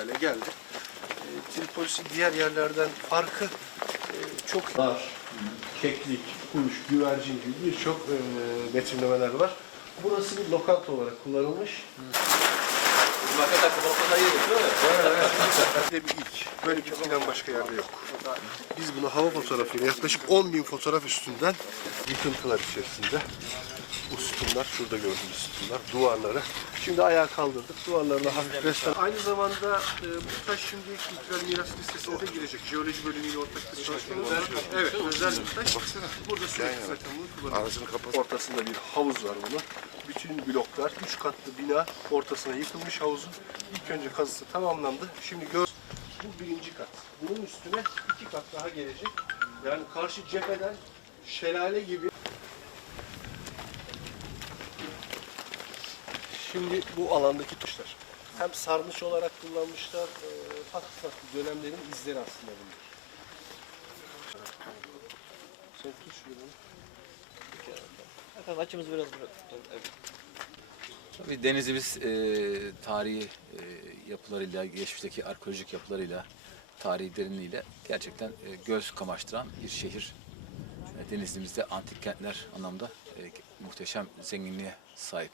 hale geldi. E, Tripolis'in diğer yerlerden farkı e, çok dar, keklik, kuş, güvercin gibi birçok e, betimlemeler var. Burası bir lokanta olarak kullanılmış. Bir de bir ilk. Böyle bir plan başka yerde yok. Biz bunu hava fotoğrafıyla yaklaşık 10 bin fotoğraf üstünden yıkıntılar içerisinde. Bu sütunlar, şurada gördüğünüz sütunlar, duvarları. Şimdi ayağa kaldırdık. Duvarlarına hafif restore. Aynı zamanda e, bu taş şimdi kültürel miras listesine de girecek. Jeoloji bölümüyle ortak bir çalışmamız var. Evet, özel bir taş. Burada sürekli zaten bunu kullanıyoruz. Ortasında bir havuz var bunun. Bütün bloklar, üç katlı bina ortasına yıkılmış havuzun. İlk önce kazısı tamamlandı. Şimdi gör bu birinci kat. Bunun üstüne iki kat daha gelecek. Yani karşı cepheden şelale gibi. Şimdi bu alandaki taşlar. Hem sarnıç olarak kullanmışlar, e, farklı farklı dönemlerin izleri aslında bunlar. Sen tut şunu. Efendim açımız biraz bırak. Evet. Tabii denizimiz e, tarihi e, yapılarıyla, geçmişteki arkeolojik yapılarıyla, tarihi derinliğiyle gerçekten e, göz kamaştıran bir şehir. E, Denizli'mizde antik kentler anlamda e, muhteşem zenginliğe sahip.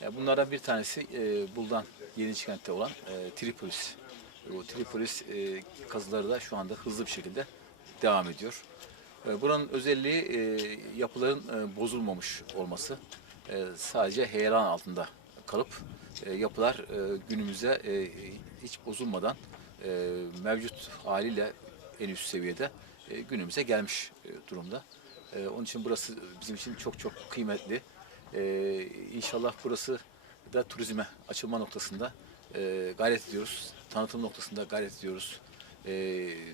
Ya bunlardan bir tanesi e, Buldan Yeniçkent'te olan e, Tripolis. Bu Tripolis e, kazıları da şu anda hızlı bir şekilde devam ediyor. E, buranın özelliği e, yapıların e, bozulmamış olması. E, sadece heyelan altında kalıp e, yapılar e, günümüze e, hiç bozulmadan mevcut haliyle en üst seviyede e, günümüze gelmiş durumda. Onun için burası bizim için çok çok kıymetli. E, inşallah burası da turizme açılma noktasında gayret ediyoruz. Tanıtım noktasında gayret ediyoruz.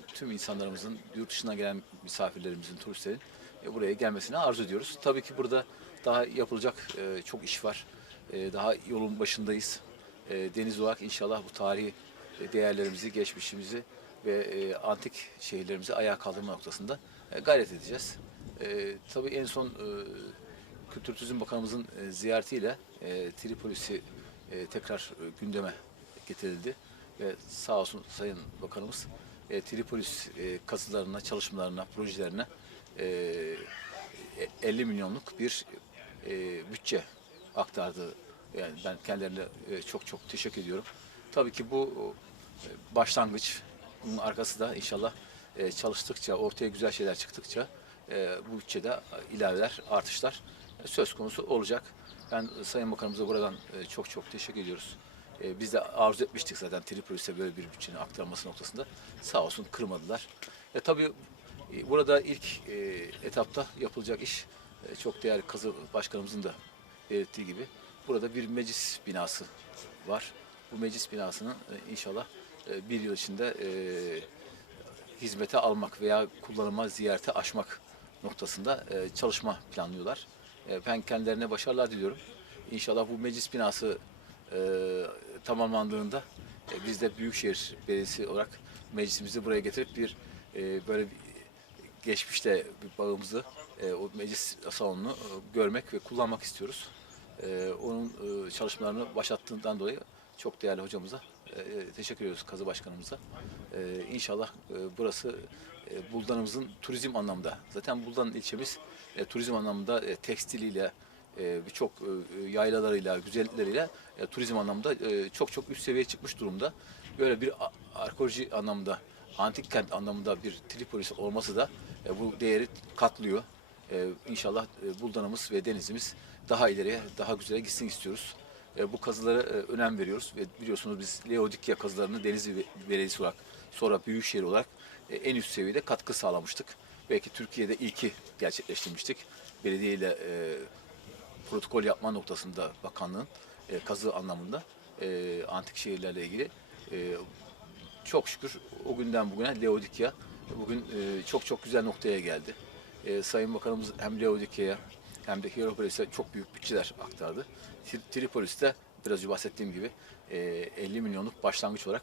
Tüm insanlarımızın, yurt dışından gelen misafirlerimizin, turistlerin buraya gelmesini arzu ediyoruz. Tabii ki burada daha yapılacak e, çok iş var. E, daha yolun başındayız. E, deniz olarak inşallah bu tarihi e, değerlerimizi, geçmişimizi ve e, antik şehirlerimizi ayağa kaldırma noktasında e, gayret edeceğiz. E, tabii en son e, Kültür Turizm Bakanımızın e, ziyaretiyle e, Tripolis'i e, tekrar e, gündeme getirildi. Ve sağ olsun Sayın Bakanımız e, Tripolis e, kazılarına, çalışmalarına, projelerine e, 50 milyonluk bir e, bütçe aktardı. Yani ben kendilerine e, çok çok teşekkür ediyorum. Tabii ki bu e, başlangıç. Bunun arkası da inşallah e, çalıştıkça, ortaya güzel şeyler çıktıkça e, bu bütçede ilaveler, artışlar e, söz konusu olacak. Ben Sayın Bakanımıza buradan e, çok çok teşekkür ediyoruz. E, Biz de arzu etmiştik zaten Tripolis'e böyle bir bütçenin aktarılması noktasında. Sağ olsun kırmadılar. E, tabii burada ilk e, etapta yapılacak iş e, çok değerli kazı başkanımızın da belirttiği gibi burada bir meclis binası var. Bu meclis binasının e, inşallah bir yıl içinde hizmete almak veya kullanıma ziyarete açmak noktasında çalışma planlıyorlar. E, ben kendilerine başarılar diliyorum. İnşallah bu meclis binası tamamlandığında biz de Büyükşehir Belediyesi olarak meclisimizi buraya getirip bir böyle bir geçmişte bir bağımızı, e, o meclis salonunu e, görmek ve kullanmak istiyoruz. E, onun e, çalışmalarını başlattığından dolayı çok değerli hocamıza e, teşekkür ediyoruz kazı başkanımıza. E, inşallah e, burası e, Buldan'ımızın turizm anlamda, zaten Buldan ilçemiz e, turizm anlamında e, tekstiliyle, e, birçok e, yaylalarıyla, güzellikleriyle e, turizm anlamda e, çok çok üst seviyeye çıkmış durumda. Böyle bir arkeoloji anlamda, antik kent anlamında bir Tripolis olması da e, bu değeri katlıyor. E, inşallah e, Buldan'ımız ve denizimiz daha ileriye, daha güzele gitsin istiyoruz. E, bu kazılara e, önem veriyoruz ve biliyorsunuz biz Leodikya kazılarını Denizli Belediyesi olarak sonra Büyükşehir olarak e, en üst seviyede katkı sağlamıştık. Belki Türkiye'de ilki gerçekleştirmiştik. Belediye ile e, protokol yapma noktasında bakanlığın e, kazı anlamında e, antik şehirlerle ilgili e, çok şükür o günden bugüne Leodikya bugün e, çok çok güzel noktaya geldi. E, Sayın Bakanımız hem Leodikya'ya hem de Hierapolis'e çok büyük bütçeler aktardı. Tri- Tripolis'te biraz önce bahsettiğim gibi e, 50 milyonluk başlangıç olarak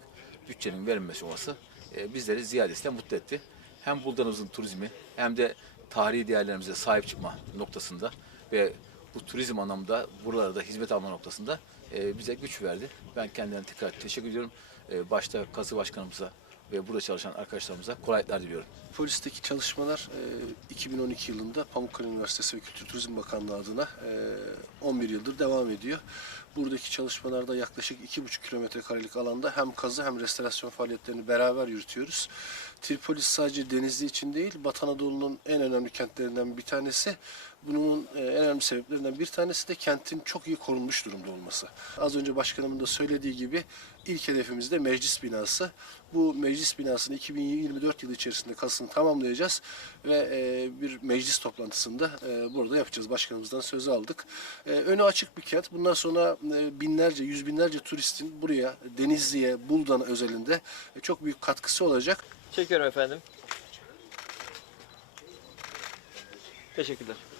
bütçenin verilmesi olması e, bizleri ziyadesiyle mutlu etti. Hem Buldan'ımızın turizmi hem de tarihi değerlerimize sahip çıkma noktasında ve bu turizm anlamda buralarda hizmet alma noktasında e, bize güç verdi. Ben kendilerine tekrar teşekkür ediyorum. e, başta kazı başkanımıza ve burada çalışan arkadaşlarımıza kolaylıklar diliyorum. Polisteki çalışmalar e, 2012 yılında Pamukkale Üniversitesi ve Kültür Turizm Bakanlığı adına e, 11 yıldır devam ediyor. Buradaki çalışmalarda yaklaşık 2,5 kilometre karelik alanda hem kazı hem restorasyon faaliyetlerini beraber yürütüyoruz. Tripolis sadece Denizli için değil, Batı Anadolu'nun en önemli kentlerinden bir tanesi. Bunun e, en önemli sebeplerinden bir tanesi de kentin çok iyi korunmuş durumda olması. Az önce başkanımın da söylediği gibi ilk hedefimiz de meclis binası. Bu meclis binasını 2024 yılı içerisinde kasını tamamlayacağız ve e, bir meclis toplantısında e, burada yapacağız. Başkanımızdan sözü aldık. Önü açık bir kent. Bundan sonra binlerce, yüz binlerce turistin buraya, Denizli'ye, Buldan özelinde çok büyük katkısı olacak. Çekiyorum efendim. Teşekkürler.